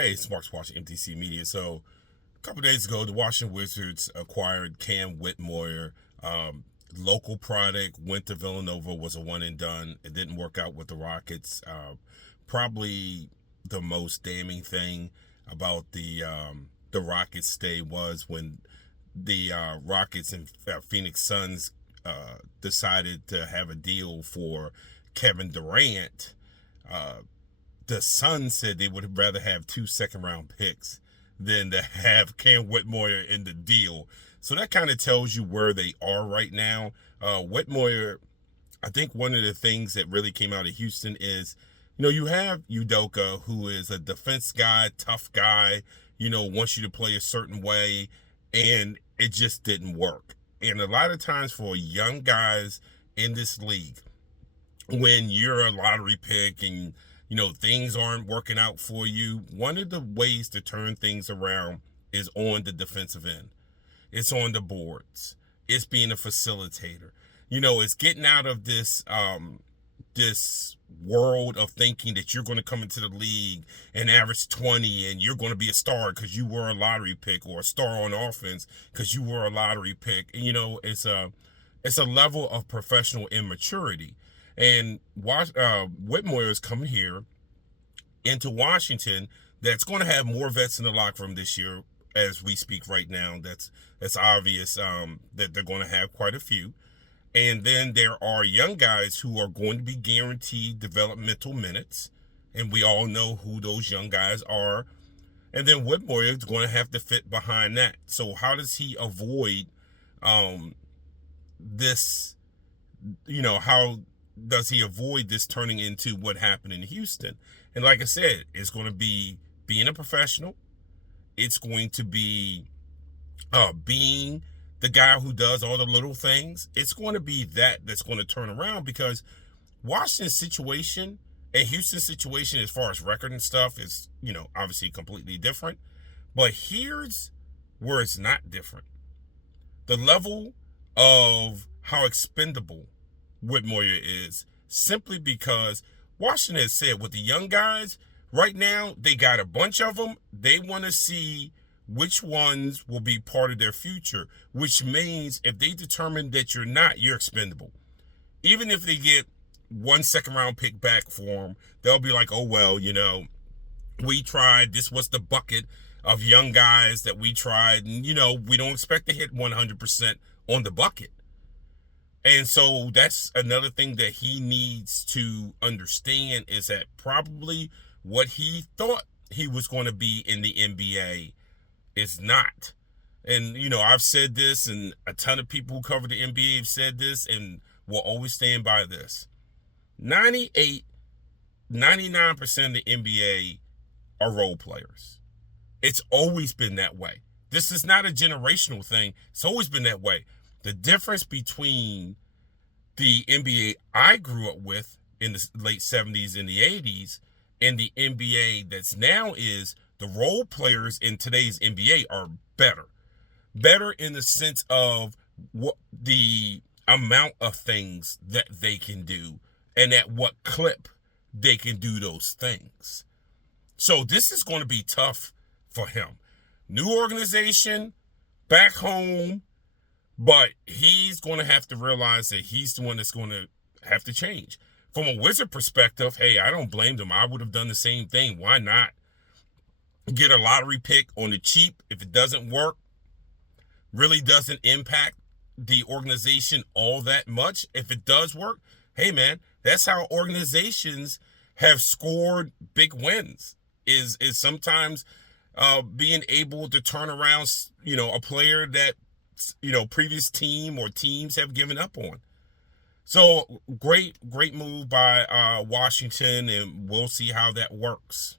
Hey, it's Mark's watching MTC Media. So, a couple days ago, the Washington Wizards acquired Cam Whitmore. Local product, went to Villanova, was a one and done. It didn't work out with the Rockets. Probably the most damning thing about the Rockets stay was when the Rockets and Phoenix Suns decided to have a deal for Kevin Durant. Uh, the Suns said they would rather have 2 second-round picks than to have Cam Whitmore in the deal. So that kind of tells you where they are right now. Whitmore, I think one of the things that really came out of Houston is, you have Udoka, who is a defense guy, tough guy, wants you to play a certain way, and it just didn't work. And a lot of times for young guys in this league, when you're a lottery pick and things aren't working out for you, one of the ways to turn things around is on the defensive end. It's on the boards. It's being a facilitator. It's getting out of this world of thinking that you're going to come into the league and average 20 and you're going to be a star because you were a lottery pick, or a star on offense because you were a lottery pick. It's a level of professional immaturity. And Whitmore is coming here into Washington that's going to have more vets in the locker room this year as we speak right now. That's obvious that they're going to have quite a few. And then there are young guys who are going to be guaranteed developmental minutes. And we all know who those young guys are. And then Whitmore is going to have to fit behind that. So how does he avoid this, how does he avoid this turning into what happened in Houston? And like I said, it's going to be being a professional. It's going to be being the guy who does all the little things. It's going to be that's going to turn around, because Washington's situation and Houston's situation as far as record and stuff is, obviously completely different. But here's where it's not different. The level of how expendable Whitmore is, simply because Washington has said with the young guys right now, they got a bunch of them. They want to see which ones will be part of their future, which means if they determine that you're expendable. Even if they get 1 second-round pick back for them, they'll be like, oh, well, we tried. This was the bucket of young guys that we tried. And, we don't expect to hit 100% on the bucket. And so that's another thing that he needs to understand, is that probably what he thought he was going to be in the NBA is not. And, I've said this, and a ton of people who cover the NBA have said this, and will always stand by this. 99% of the NBA are role players. It's always been that way. This is not a generational thing. It's always been that way. The difference between the NBA I grew up with in the late 70s and the 80s and the NBA that's now is the role players in today's NBA are better. Better in the sense of what the amount of things that they can do and at what clip they can do those things. So this is going to be tough for him. New organization, back home, but he's going to have to realize that he's the one that's going to have to change. From a Wizard perspective, hey, I don't blame them. I would have done the same thing. Why not get a lottery pick on the cheap? If it doesn't work, really doesn't impact the organization all that much. If it does work, hey, man, that's how organizations have scored big wins, is sometimes being able to turn around, a player that previous team or teams have given up on. So great move by Washington, and we'll see how that works.